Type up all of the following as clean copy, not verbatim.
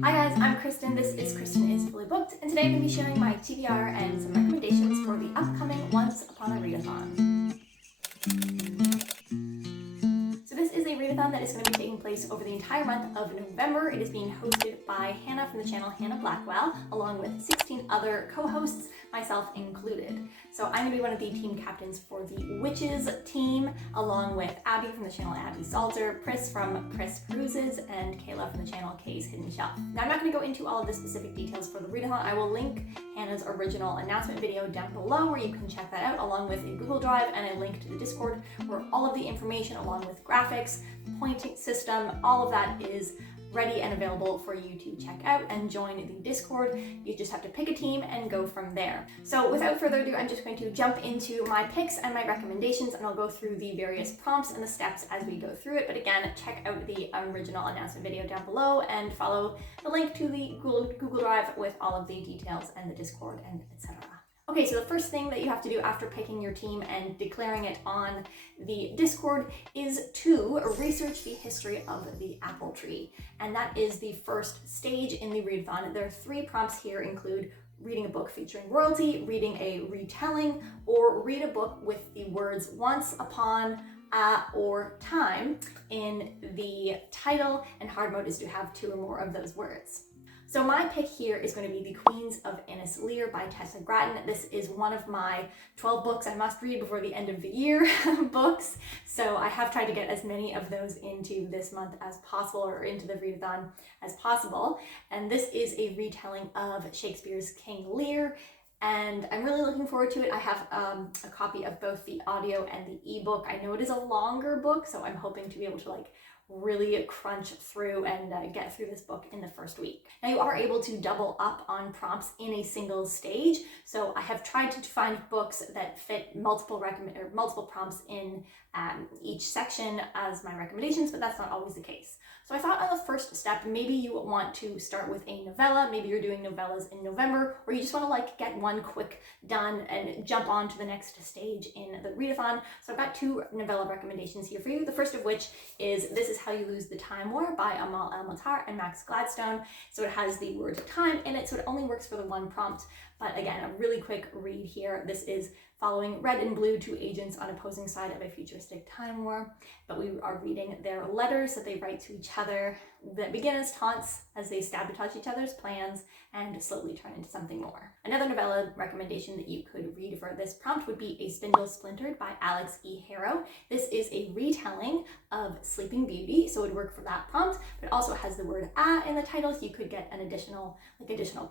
Hi guys, I'm Kristen. This is Kristen is Fully Booked, and today I'm going to be sharing my TBR and some recommendations for the upcoming Once Upon a Readathon. So this is a readathon that is going to be taking place over the entire month of November. It is being hosted by Hannah from the channel Hannah Blackwell, along with 16 other co-hosts, myself included. So I'm going to be one of the team captains for the Witches team, along with Abby from the channel Abby Salter, Pris from Peruses, and Kayla from the channel Kay's Hidden Shelf. Now I'm not going to go into all of the specific details for the readathon. I will link Hannah's original announcement video down below where you can check that out, along with a Google Drive and a link to the Discord where all of the information along with graphics, pointing system, all of that is ready and available for you to check out and join the Discord. You just have to pick a team and go from there. So without further ado, I'm just going to jump into my picks and my recommendations, and I'll go through the various prompts and the steps as we go through it. But again, check out the original announcement video down below and follow the link to the Google Drive with all of the details and the Discord and etc. Okay, so the first thing that you have to do after picking your team and declaring it on the Discord is to research the history of the apple tree. And that is the first stage in the readathon. There are 3 prompts here include reading a book featuring royalty, reading a retelling, or read a book with the words once upon, or time in the title, and hard mode is to have 2 or more of those words. So my pick here is going to be The Queens of Innis Lear by Tessa Gratton. This is one of my 12 books I must read before the end of the year books. So I have tried to get as many of those into this month as possible, or into the readathon as possible. And this is a retelling of Shakespeare's King Lear. And I'm really looking forward to it. I have a copy of both the audio and the ebook. I know it is a longer book, so I'm hoping to be able to really crunch through and get through this book in the first week. Now you are able to double up on prompts in a single stage. So I have tried to find books that fit multiple prompts in each section as my recommendations, but that's not always the case. So I thought on the first step, maybe you want to start with a novella. Maybe you're doing novellas in November, or you just want to get one quick done and jump on to the next stage in the readathon. So I've got 2 novella recommendations here for you. The first of which is This Is How You Lose the Time War by Amal El-Matar and Max Gladstone. So it has the word time in it, so it only works for the 1 prompt. But again, a really quick read here. This is following Red and Blue, 2 agents on opposing side of a futuristic time war. But we are reading their letters that they write to each other that begin as taunts as they sabotage each other's plans and slowly turn into something more. Another novella recommendation that you could read for this prompt would be A Spindle Splintered by Alex E. Harrow. This is a retelling of Sleeping Beauty, so it would work for that prompt, but it also has the word in the title, so you could get an additional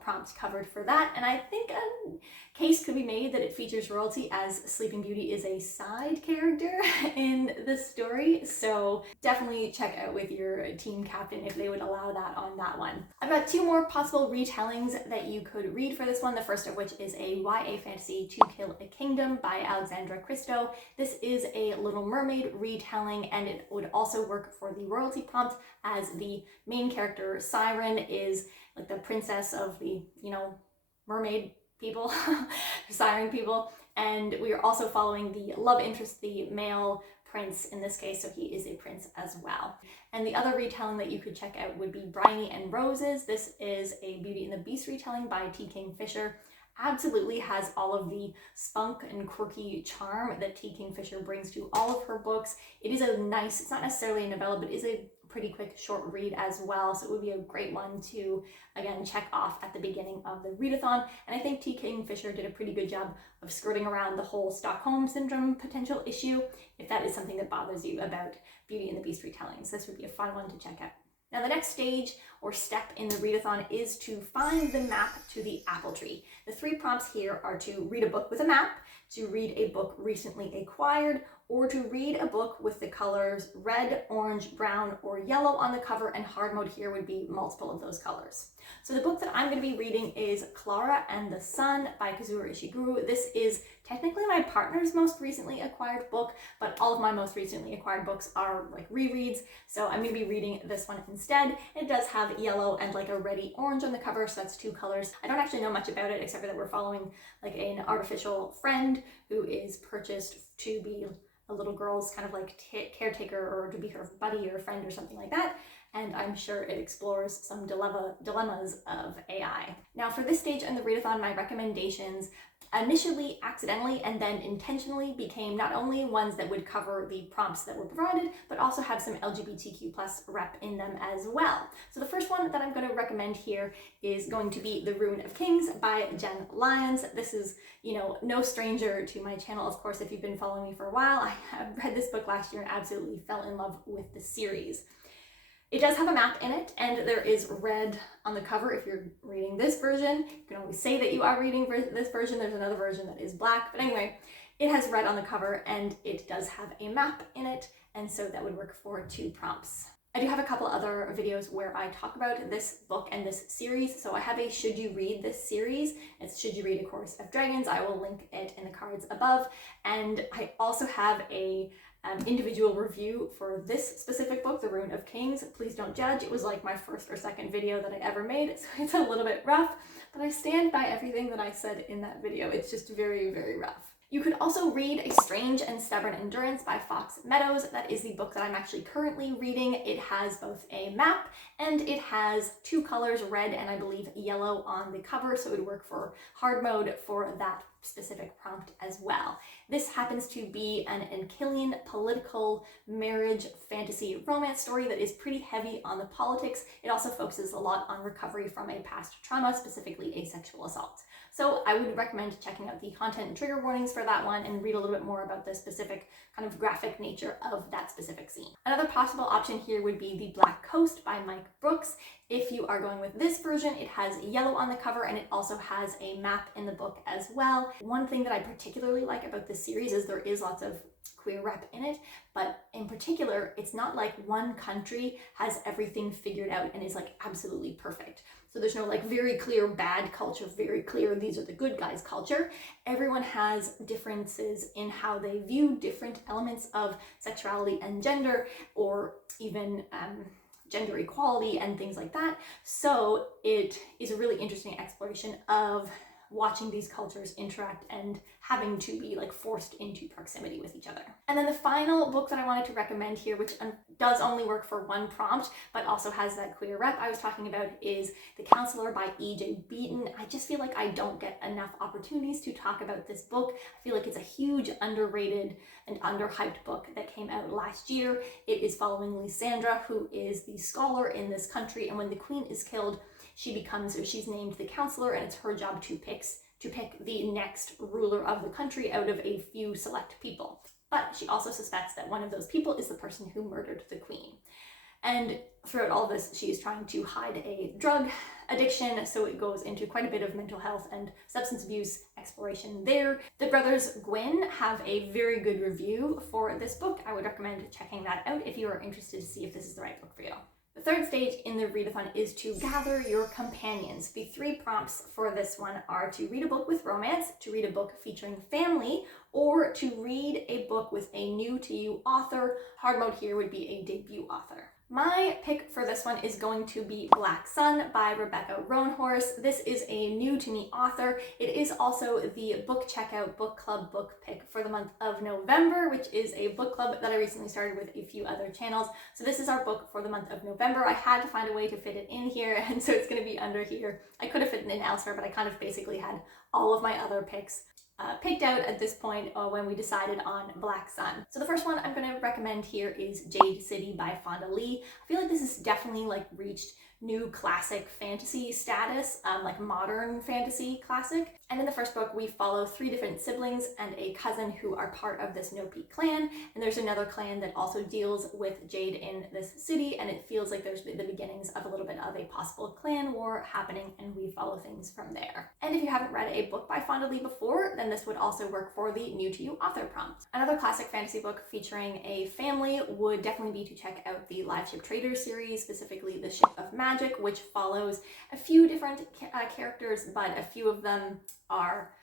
prompts covered for that. And I think a case could be made that it features royalty, as Sleeping Beauty is a side character in the story. So definitely check out with your team captain if they would allow that on that one. I've got 2 more possible retellings that you could read for this one. The first of which is a YA fantasy, To Kill a Kingdom by Alexandra Christo. This is a Little Mermaid retelling, and it would also work for the royalty prompt, as the main character Siren is the princess of the, mermaid people, siren people. And we are also following the love interest, the male prince in this case, so he is a prince as well. And the other retelling that you could check out would be Briny and Roses. This is a Beauty and the Beast retelling by T. Kingfisher. Absolutely has all of the spunk and quirky charm that T. Kingfisher brings to all of her books. It is it's not necessarily a novella, but it is a pretty quick short read as well, so it would be a great one to again check off at the beginning of the readathon. And I think T. Kingfisher did a pretty good job of skirting around the whole Stockholm Syndrome potential issue, if that is something that bothers you about Beauty and the Beast retellings. This would be a fun one to check out. Now the next stage or step in the readathon is to find the map to the apple tree. The 3 prompts here are to read a book with a map, to read a book recently acquired, or to read a book with the colors red, orange, brown, or yellow on the cover, and hard mode here would be multiple of those colors. So the book that I'm going to be reading is Clara and the Sun by Kazuo Ishiguro. This is technically my partner's most recently acquired book, but all of my most recently acquired books are rereads, so I'm going to be reading this one instead. It does have yellow and a reddy orange on the cover, so that's 2 colors. I don't actually know much about it, except for that we're following an artificial friend who is purchased to be a little girl's kind of caretaker, or to be her buddy or friend or something like that. and I'm sure it explores some dilemmas of AI. Now for this stage in the readathon, my recommendations initially accidentally and then intentionally became not only ones that would cover the prompts that were provided, but also have some LGBTQ+ rep in them as well. So the first one that I'm going to recommend here is going to be The Rune of Kings by Jen Lyons. This is, no stranger to my channel. Of course, if you've been following me for a while, I have read this book last year and absolutely fell in love with the series. It does have a map in it, and there is red on the cover if you're reading this version. You can always say that you are reading this version. There's another version that is black, but anyway, it has red on the cover and it does have a map in it, and so that would work for 2 prompts. I do have a couple other videos where I talk about this book and this series. So I have a Should You Read This series. It's Should You Read A Chorus of Dragons. I will link it in the cards above. And I also have a individual review for this specific book, The Rune of Kings. Please don't judge. It was like my first or second video that I ever made, so it's a little bit rough, but I stand by everything that I said in that video. It's just very, very rough. You could also read A Strange and Stubborn Endurance by Fox Meadows. That is the book that I'm actually currently reading. It has both a map and it has 2 colors, red and I believe yellow on the cover, so it would work for hard mode for that specific prompt as well. This happens to be an Ancilian political marriage fantasy romance story that is pretty heavy on the politics. It also focuses a lot on recovery from a past trauma, specifically a sexual assault. So I would recommend checking out the content and trigger warnings for that one and read a little bit more about the specific kind of graphic nature of that specific scene. Another possible option here would be The Black Coast by Mike Brooks. If you are going with this version, it has yellow on the cover and it also has a map in the book as well. One thing that I particularly like about this series is there is lots of queer rep in it, but in particular, it's not like one country has everything figured out and is like absolutely perfect. So there's no like very clear bad culture, very clear these are the good guys culture. Everyone has differences in how they view different elements of sexuality and gender, or even gender equality and things like that. So it is a really interesting exploration of watching these cultures interact and having to be like forced into proximity with each other. And then the final book that I wanted to recommend here, which does only work for 1 prompt, but also has that queer rep I was talking about, is The Counselor by E.J. Beaton. I just feel like I don't get enough opportunities to talk about this book. I feel like it's a huge underrated and underhyped book that came out last year. It is following Lysandra, who is the scholar in this country, and when the queen is killed, she's named the counselor, and it's her job to pick the next ruler of the country out of a few select people. But she also suspects that one of those people is the person who murdered the queen. And throughout all this, she is trying to hide a drug addiction, so it goes into quite a bit of mental health and substance abuse exploration there. The brothers Gwyn have a very good review for this book. I would recommend checking that out if you are interested to see if this is the right book for you. The third stage in the readathon is to gather your companions. The 3 prompts for this one are to read a book with romance, to read a book featuring family, or to read a book with a new to you author. Hard mode here would be a debut author. My pick for this one is going to be Black Sun by Rebecca Roanhorse. This is a new to me author. It is also the book checkout book club book pick for the month of November, which is a book club that I recently started with a few other channels. So this is our book for the month of November. I had to find a way to fit it in here, and so it's going to be under here. I could have fit it in elsewhere, but I kind of basically had all of my other picks picked out at this point when we decided on Black Sun. So the first one I'm going to recommend here is Jade City by Fonda Lee. I feel like this has definitely like reached new classic fantasy status, like modern fantasy classic. And in the first book, we follow 3 different siblings and a cousin who are part of this No-Peak clan. And there's another clan that also deals with Jade in this city. And it feels like there's the beginnings of a little bit of a possible clan war happening, and we follow things from there. And if you haven't read a book by Fonda Lee before, then this would also work for the new to you author prompt. Another classic fantasy book featuring a family would definitely be to check out the Live Ship Traders series, specifically the Ship of Magic, which follows a few different characters, but a few of them are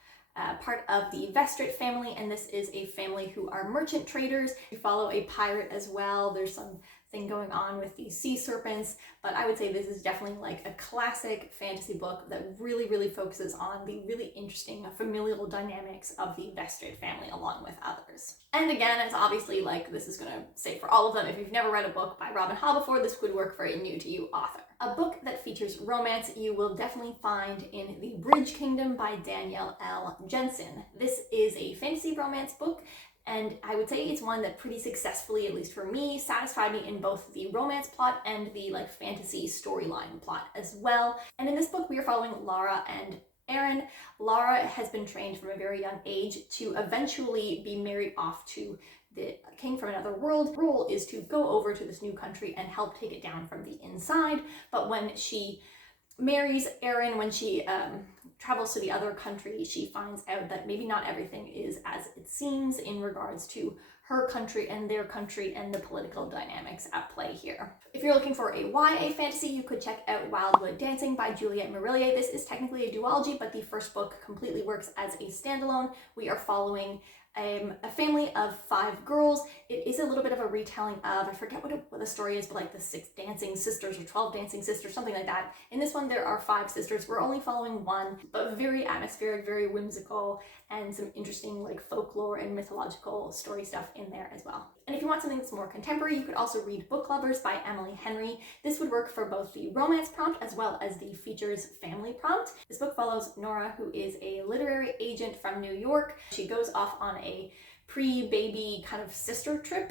part of the Vestrit family, and this is a family who are merchant traders. You follow a pirate as well. There's some thing going on with these sea serpents, but I would say this is definitely like a classic fantasy book that really focuses on the really interesting familial dynamics of the Vestrid family along with others. And again, it's obviously like this is gonna say for all of them, if you've never read a book by Robin Hall before, this would work for a new to you author. A book that features romance you will definitely find in The Bridge Kingdom by Danielle L. Jensen. This is a fantasy romance book, and I would say it's one that pretty successfully, at least for me, satisfied me in both the romance plot and the like fantasy storyline plot as well. And in this book, we are following Lara and Aaron. Lara has been trained from a very young age to eventually be married off to the king from another world. Her role is to go over to this new country and help take it down from the inside. But when she marries Aaron, when she travels to the other country, she finds out that maybe not everything is as it seems in regards to her country and their country and the political dynamics at play here. If you're looking for a YA fantasy, you could check out Wildwood Dancing by Juliette Marillier. This is technically a duology, but the first book completely works as a standalone. We are following a family of 5 girls. It is a little bit of a retelling of, I forget what the story is, but like the 6 dancing sisters or 12 dancing sisters, something like that. In this one, there are 5 sisters. We're only following one, but very atmospheric, very whimsical, and some interesting like folklore and mythological story stuff in there as well. And if you want something that's more contemporary, you could also read Book Lovers by Emily Henry. This would work for both the romance prompt as well as the features family prompt. This book follows Nora, who is a literary agent from New York. She goes off on a pre-baby kind of sister trip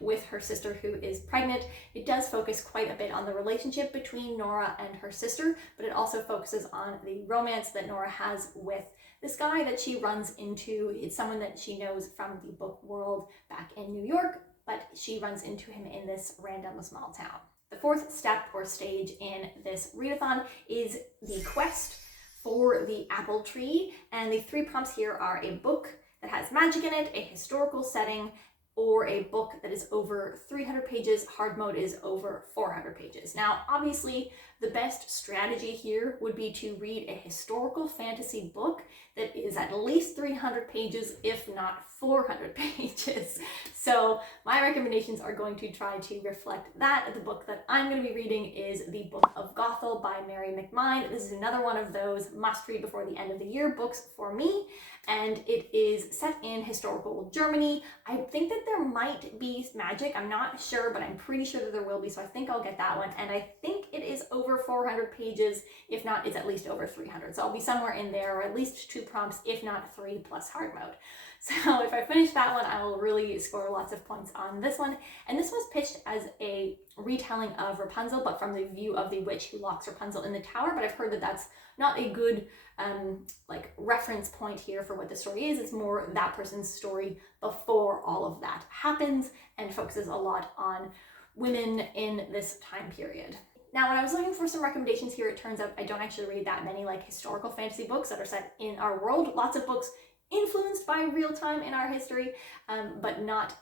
with her sister who is pregnant. It does focus quite a bit on the relationship between Nora and her sister, but it also focuses on the romance that Nora has with this guy that she runs into. It's someone that she knows from the book world back in New York, but she runs into him in this random small town. The 4th step or stage in this readathon is the quest for the apple tree, and the 3 prompts here are a book that has magic in it, a historical setting, or a book that is over 300 pages. Hard mode is over 400 pages. Now, obviously, the best strategy here would be to read a historical fantasy book that is at least 300 pages, if not 400 pages. So my recommendations are going to try to reflect that. The book that I'm going to be reading is The Book of Gothel by Mary McMine. This is another one of those must-read before the end of the year books for me, and it is set in historical Germany. I think that there might be magic. I'm not sure, but I'm pretty sure that there will be, so I think I'll get that one. And I think it is over 400 pages. If not, it's at least over 300. So I'll be somewhere in there, or at least 2 prompts, if not 3 plus hard mode. So if I finish that one, I will really score lots of points on this one. And this was pitched as a retelling of Rapunzel, but from the view of the witch who locks Rapunzel in the tower. But I've heard that that's not a good like reference point here for what the story is. It's more that person's story before all of that happens, and focuses a lot on women in this time period. Now, when I was looking for some recommendations here, it turns out I don't actually read that many like historical fantasy books that are set in our world. Lots of books influenced by real time in our history, but not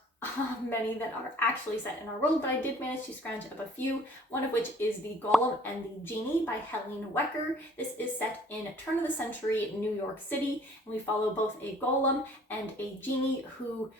many that are actually set in our world. But I did manage to scrounge up a few, one of which is The Golem and the Genie by Helene Wecker. This is set in turn of the century New York City, and we follow both a golem and a genie who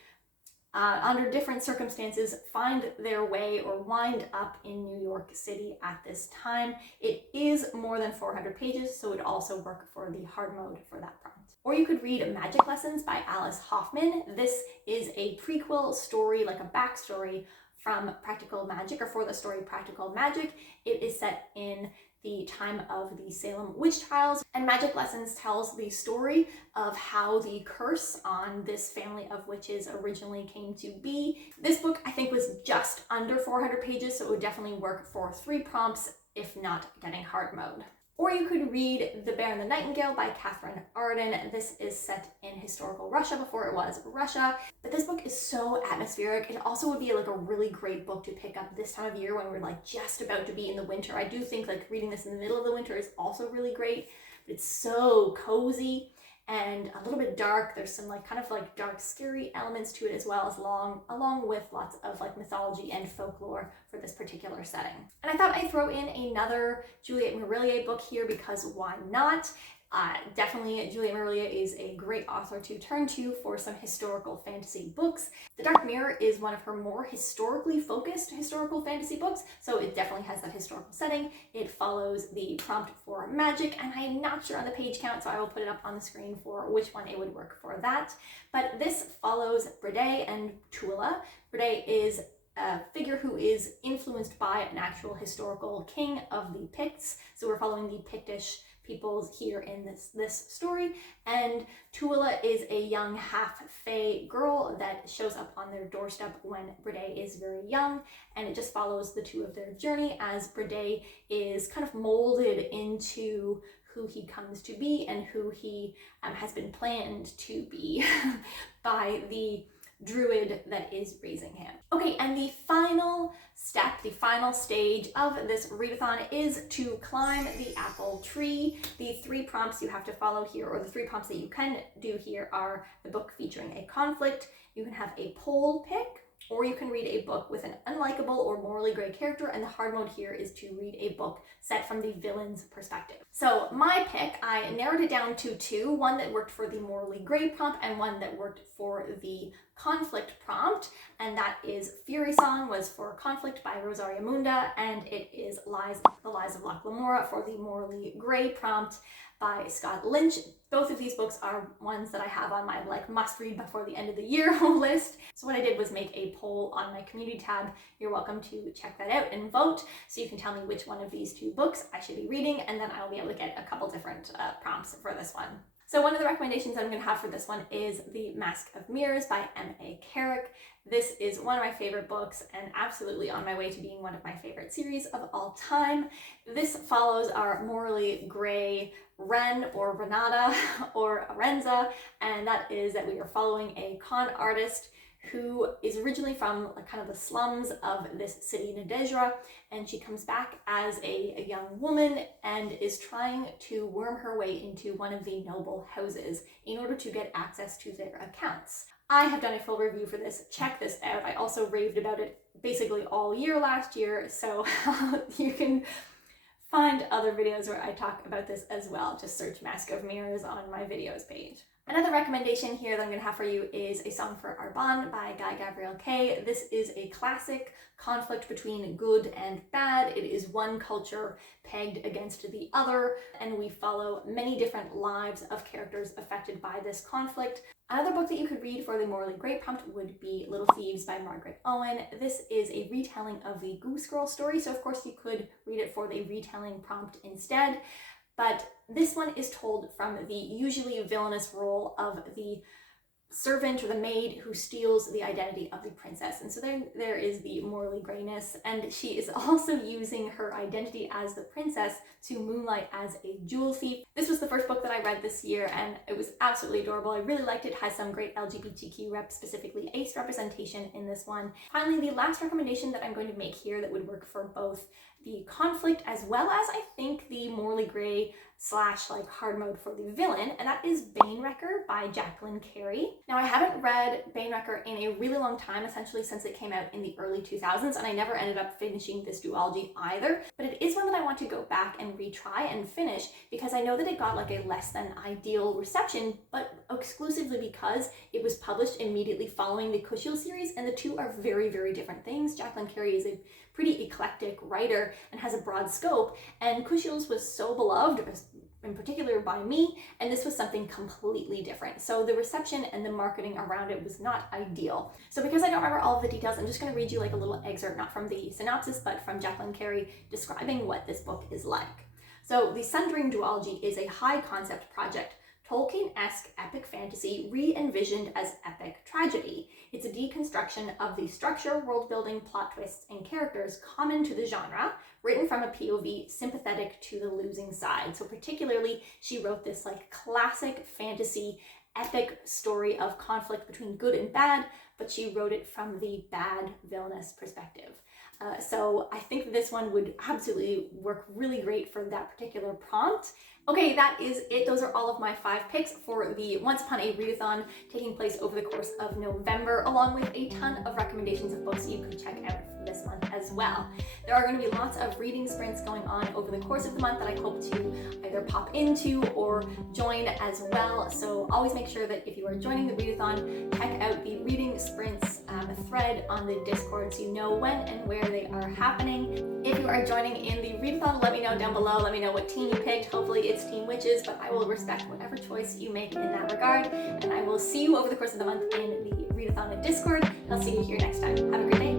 under different circumstances find their way or wind up in New York City at this time. It is more than 400 pages, so it would also work for the hard mode for that prompt. Or you could read Magic Lessons by Alice Hoffman. This is a prequel story, like a backstory from Practical Magic, or for the story Practical Magic. It is set in the time of the Salem witch trials, and Magic Lessons tells the story of how the curse on this family of witches originally came to be. This book, I think, was just under 400 pages, so it would definitely work for 3 prompts, if not getting hard mode. Or you could read The Bear and the Nightingale by Catherine Arden. This is set in historical Russia before it was Russia. But this book is so atmospheric. It also would be like a really great book to pick up this time of year when we're like just about to be in the winter. I do think like reading this in the middle of the winter is also really great. But it's so cozy and a little bit dark. There's some like kind of like dark, scary elements to it as well, as along with lots of like mythology and folklore for this particular setting. And I thought I'd throw in another Juliette Marillier book here because why not? Definitely, Julia Maria is a great author to turn to for some historical fantasy books. The Dark Mirror is one of her more historically focused historical fantasy books, so it definitely has that historical setting. It follows the prompt for magic, and I'm not sure on the page count, so I will put it up on the screen for which one it would work for that. But this follows Brede and Tuula. Brede is a figure who is influenced by an actual historical king of the Picts, so we're following the Pictish peoples here in this story, and Tuula is a young half-fae girl that shows up on their doorstep when Brede is very young, and it just follows the two of their journey as Brede is kind of molded into who he comes to be and who he has been planned to be by the druid that is raising him. Okay, and the final step, the final stage of this readathon is to climb the apple tree. The 3 prompts you have to follow here, or the 3 prompts that you can do here, are the book featuring a conflict, you can have a pole pick, or you can read a book with an unlikable or morally gray character, and the hard mode here is to read a book set from the villain's perspective. So my pick, I narrowed it down to 2, one that worked for the morally gray prompt and one that worked for the conflict prompt, and that is Fury Song was for conflict by Rosaria Munda, and it is The Lies of Loch Lamora for the morally gray prompt by Scott Lynch. Both of these books are ones that I have on my must read before the end of the year list. So what I did was make a poll on my community tab. You're welcome to check that out and vote, so you can tell me which one of these 2 books I should be reading, and then I'll be able to get a couple different prompts for this one. So one of the recommendations I'm going to have for this one is The Mask of Mirrors by M.A. Carrick. This is one of my favorite books and absolutely on my way to being one of my favorite series of all time. This follows our morally gray Ren or Renata or Arenza, and that is that we are following a con artist who is originally from kind of the slums of this city, Nadezhra, and she comes back as a young woman and is trying to worm her way into one of the noble houses in order to get access to their accounts. I have done a full review for this. Check this out. I also raved about it basically all year last year, so you can find other videos where I talk about this as well. Just search Mask of Mirrors on my videos page. Another recommendation here that I'm going to have for you is A Song for Arban by Guy Gabriel Kay. This is a classic conflict between good and bad. It is one culture pegged against the other, and we follow many different lives of characters affected by this conflict. Another book that you could read for the morally gray prompt would be Little Thieves by Margaret Owen. This is a retelling of the Goose Girl story, so of course you could read it for the retelling prompt instead. But this one is told from the usually villainous role of the servant or the maid who steals the identity of the princess. And so there is the morally grayness, and she is also using her identity as the princess to moonlight as a jewel thief. This was the first book that I read this year, and it was absolutely adorable. I really liked it. It has some great LGBTQ specifically ace representation in this one. Finally, the last recommendation that I'm going to make here that would work for both the conflict as well as I think the morally gray / hard mode for the villain, and that is Banewrecker by Jacqueline Carey. Now, I haven't read Banewrecker in a really long time, essentially since it came out in the early 2000s, and I never ended up finishing this duology either, but it is one that I want to go back and retry and finish because I know that it got a less than ideal reception, but exclusively because it was published immediately following the Kushiel series, and the two are very, very different things. Jacqueline Carey is a pretty eclectic writer and has a broad scope, and Kushiel's was so beloved, in particular by me, and this was something completely different. So the reception and the marketing around it was not ideal. So because I don't remember all of the details, I'm just going to read you a little excerpt, not from the synopsis, but from Jacqueline Carey describing what this book is like. So the Sundering duology is a high concept project, Tolkien-esque epic fantasy re-envisioned as epic tragedy. It's a deconstruction of the structure, world building, plot twists, and characters common to the genre, written from a POV sympathetic to the losing side. So particularly, she wrote this classic fantasy epic story of conflict between good and bad, but she wrote it from the bad villainous perspective. So I think this one would absolutely work really great for that particular prompt. Okay, that is it. Those are all of my 5 picks for the Once Upon a Readathon taking place over the course of November, along with a ton of recommendations of books you could check out for this month as well. There are going to be lots of reading sprints going on over the course of the month that I hope to either pop into or join as well. So always make sure that if you are joining the Readathon, check out the reading sprints thread on the Discord so you know when and where they are happening. If you are joining in the Readathon, let me know down below. Let me know what team you picked. Hopefully it's Team Witches, but I will respect whatever choice you make in that regard. And I will see you over the course of the month in the Readathon Discord. And I'll see you here next time. Have a great day.